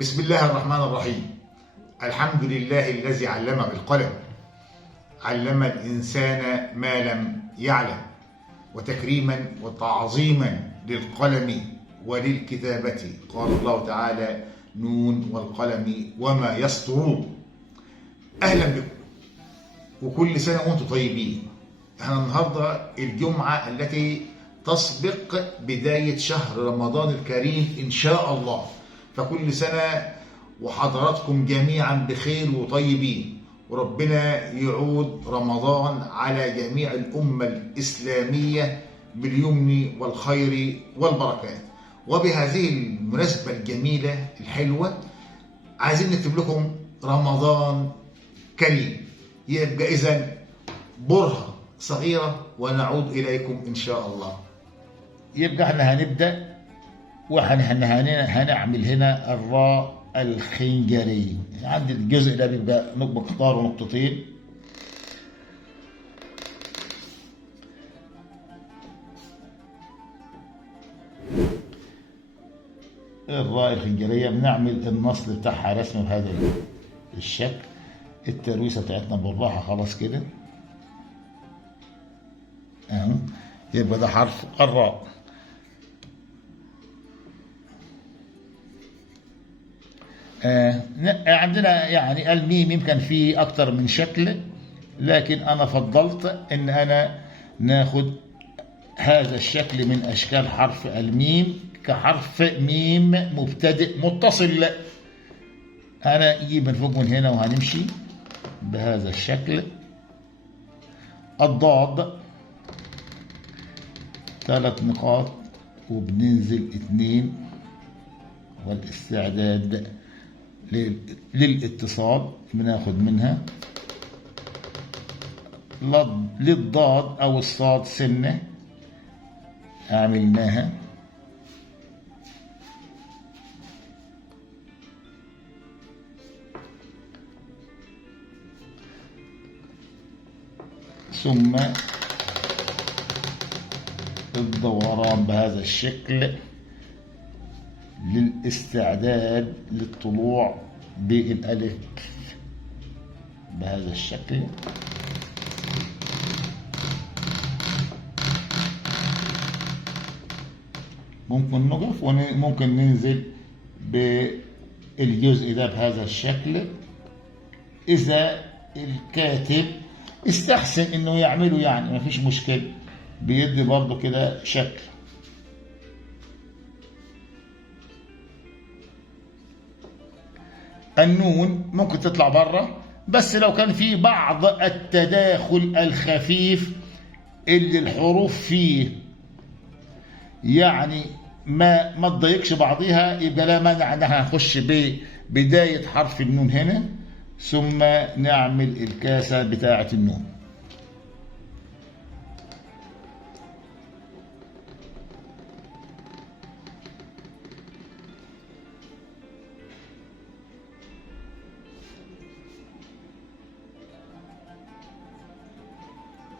بسم الله الرحمن الرحيم. الحمد لله الذي علم بالقلم، علم الإنسان ما لم يعلم، وتكريما وتعظيما للقلم وللكتابة قال الله تعالى: نون والقلم وما يسطرون. أهلا بكم وكل سنة وأنتم طيبين. احنا النهاردة الجمعة التي تسبق بداية شهر رمضان الكريم إن شاء الله، فكل سنة وحضراتكم جميعا بخير وطيبين، وربنا يعود رمضان على جميع الأمة الإسلامية باليمن والخير والبركات. وبهذه المناسبة الجميلة الحلوة عايزين نكتب لكم رمضان كريم. يبقى إذن برهة صغيرة ونعود إليكم إن شاء الله. يبقى احنا هنبدأ هنعمل هنا الراء الخنجري. عندي الجزء ده بيبقى مقداره ونقطتين. الراء الخنجرية بنعمل النصل بتاعها رسم بهذا الشكل. الترويسة بتاعتنا بالراحة خلاص كده اهو. يبقى ده حرف الراء. عندنا يعني الميم يمكن فيه أكتر من شكل، لكن أنا فضلت إن أنا ناخد هذا الشكل من أشكال حرف الميم كحرف ميم مبتدئ متصل. أنا أجيب من فوق من هنا وهنمشي بهذا الشكل. الضاد 3 نقاط وبننزل 2، والاستعداد للاتصال بناخد منها. للضاد أو الصاد سنة عملناها. ثم الدوران بهذا الشكل للاستعداد للطلوع بالألف بهذا الشكل. ممكن نقف وممكن ننزل بالجزء ده بهذا الشكل. إذا الكاتب استحسن إنه يعمله يعني ما فيش مشكلة، بيدي برضه كده شكل. النون ممكن تطلع بره، بس لو كان في بعض التداخل الخفيف اللي الحروف فيه يعني ما تضايقش بعضيها، يبقى لا مانع انها نخش ببداية حرف النون هنا، ثم نعمل الكاسة بتاعة النون.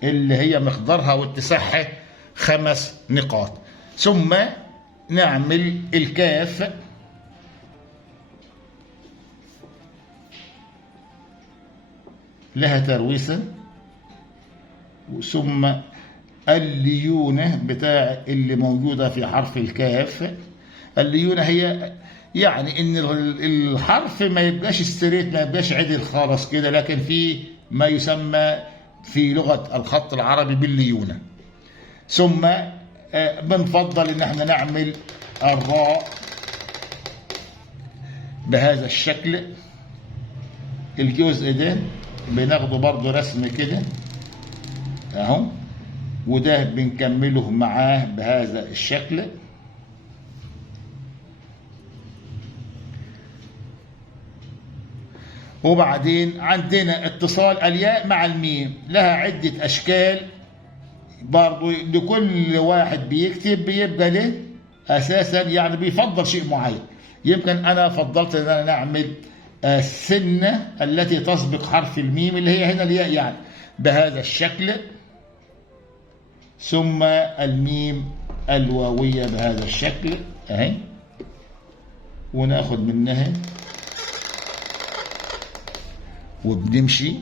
اللي هي مقدارها واتساعها 5 نقاط. ثم نعمل الكاف لها ترويسة، ثم الليونة بتاع اللي موجودة في حرف الكاف. الليونة هي يعني ان الحرف ما يبقاش ستريت، ما يبقاش عدل خالص كده، لكن في ما يسمى في لغة الخط العربي بالليونة. ثم بنفضل ان احنا نعمل الراء بهذا الشكل. الجزء ده بناخده برضه رسم كده اهو، وده بنكمله معاه بهذا الشكل. وبعدين عندنا اتصال الياء مع الميم، لها عدة أشكال برضو. لكل واحد بيكتب بيبقى له أساسا يعني بيفضل شيء معين. يمكن أنا فضلت أن أنا نعمل السنة التي تسبق حرف الميم اللي هي هنا الياء يعني بهذا الشكل، ثم الميم الواوية بهذا الشكل اهي. وناخد منها وبنمشي،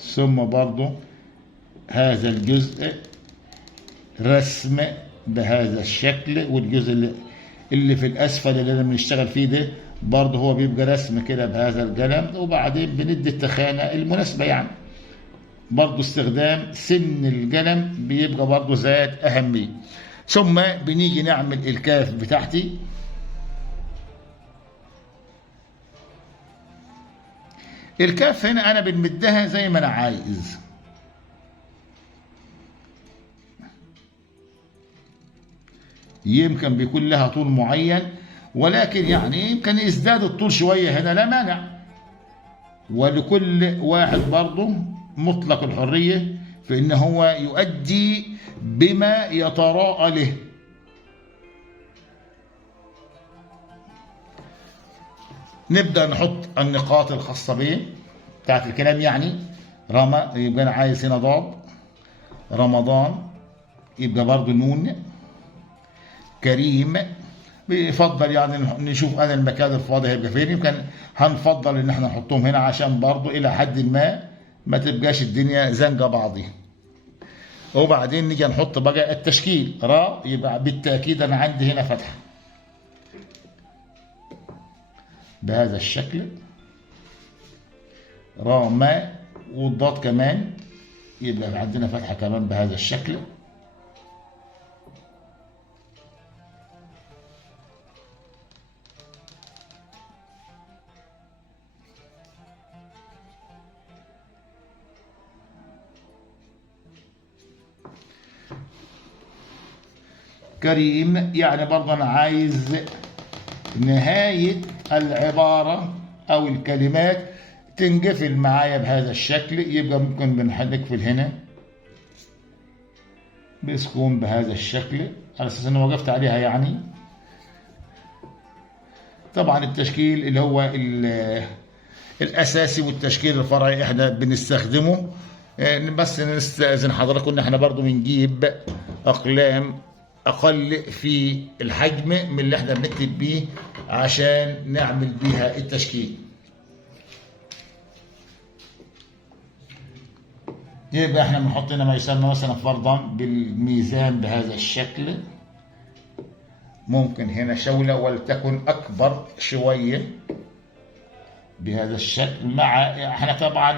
ثم برضو هذا الجزء رسم بهذا الشكل، والجزء اللي في الأسفل اللي أنا بنشتغل فيه ده برضه هو بيبقى رسم كده بهذا القلم، وبعدين بندي التخانة المناسبة يعني. برضه استخدام سن القلم بيبقى برضه زاد أهمية. ثم بنيجي نعمل الكاف بتاعتي. الكاف هنا أنا بنمدها زي ما أنا عايز، يمكن بيكون لها طول معين، ولكن يعني يمكن يزداد الطول شوية هنا لا مانع، ولكل واحد برضه مطلق الحرية في إن هو يؤدي بما يتراءى له. نبدأ نحط النقاط الخاصة به بتاعت الكلام، يعني يبقى أنا عايز هنا ضاد، رمضان يبقى برضه نون، كريم بيفضل يعني نشوف انا المكان الفاضي هيبقى فين، يمكن هنفضل ان احنا نحطهم هنا عشان برضو الى حد ما تبقاش الدنيا زنقه بعضيها. وبعدين نيجي نحط بقى التشكيل، را يبقى بالتاكيد انا عندي هنا فتحه بهذا الشكل، را ما، والضاد كمان يبقى عندنا فتحه كمان بهذا الشكل. كريم يعني برضه أنا عايز نهاية العبارة أو الكلمات تنقفل معايا بهذا الشكل، يبقى ممكن بنقفل هنا بسكون بهذا الشكل على أساس إنه وقفت عليها يعني. طبعا التشكيل اللي هو الأساسي والتشكيل الفرعي إحنا بنستخدمه، بس نستأذن حضراتكم إن إحنا برضه بنجيب أقلام أقل في الحجم من اللي احنا بنكتب بيه عشان نعمل بيها التشكيل. يبقى احنا بنحط هنا ما يسمى مثلا فرضا بالميزان بهذا الشكل، ممكن هنا شولة ولتكن أكبر شوية بهذا الشكل. مع احنا طبعا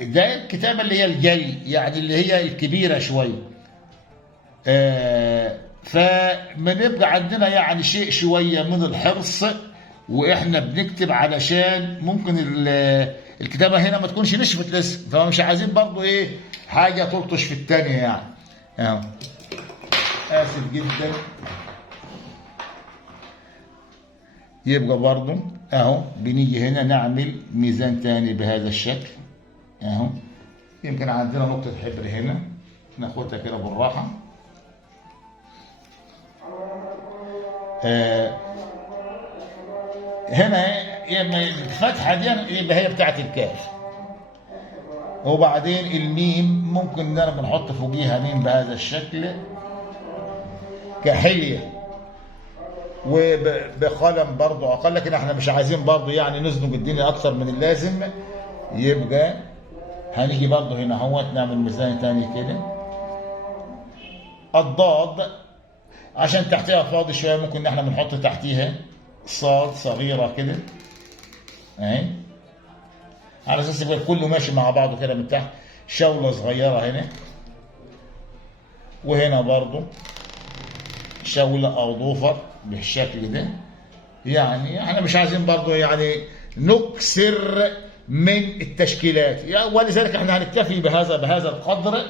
ده الكتابة اللي هي الجلي يعني اللي هي الكبيرة شوية، فبنبقى عندنا يعني شيء شوية من الحرص واحنا بنكتب، علشان ممكن الكتابة هنا ما تكونش نشفت لسه، فمش عايزين برضو ايه حاجة تلطش في التانية يعني. آسف جدا. يبقى برضو اهو بنيجي هنا نعمل ميزان تاني بهذا الشكل اهو. يمكن عندنا نقطة حبر هنا ناخدها كده بالراحة. هنا يبقى الفتحة دي يبقى هي بتاعت الكاف، وبعدين الميم ممكن ان انا بنحط فوقيها ميم بهذا الشكل كحلية وبقلم برضو اقل، لكن احنا مش عايزين برضو يعني نزنق الدنيا اكتر من اللازم. يبقى هنيجي برضو هنا اهوت نعمل ميزان تاني كده. الضاد عشان تحتها فاضي شويه ممكن ان احنا بنحط تحتيها صاد صغيره كده اهي، على اساس يبقى كله ماشي مع بعضه كده من تحت. شوله صغيره هنا، وهنا برضو شوله او ضوفر بالشكل ده. يعني احنا مش عايزين برضو يعني نكسر من التشكيلات، ولذلك احنا هنكتفي بهذا القدر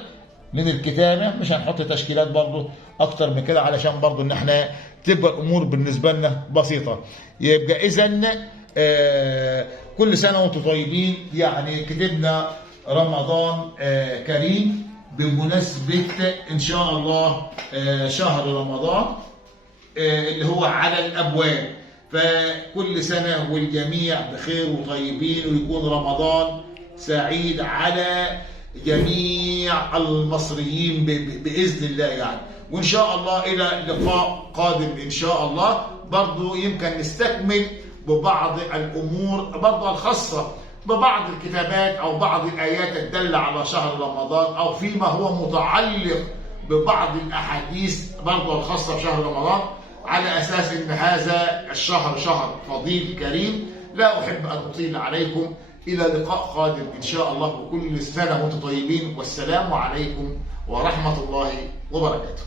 من الكتابه، مش هنحط تشكيلات برضو اكتر من كده علشان برضو ان احنا تبقى الامور بالنسبه لنا بسيطه. يبقى اذا كل سنه وانتم طيبين. يعني كتبنا رمضان كريم بمناسبه ان شاء الله شهر رمضان اللي هو على الابواب، فكل سنه والجميع بخير وطيبين، ويكون رمضان سعيد على جميع المصريين بإذن الله يعني. وإن شاء الله إلى لقاء قادم إن شاء الله. برضو يمكن نستكمل ببعض الأمور برضو الخاصة ببعض الكتابات أو بعض الآيات الدالة على شهر رمضان، أو فيما هو متعلق ببعض الأحاديث برضو الخاصة بشهر رمضان، على أساس أن هذا الشهر شهر فضيل كريم. لا أحب أن أطيل عليكم، إلى لقاء قادم إن شاء الله، وكل سنة وأنتم طيبين، والسلام عليكم ورحمة الله وبركاته.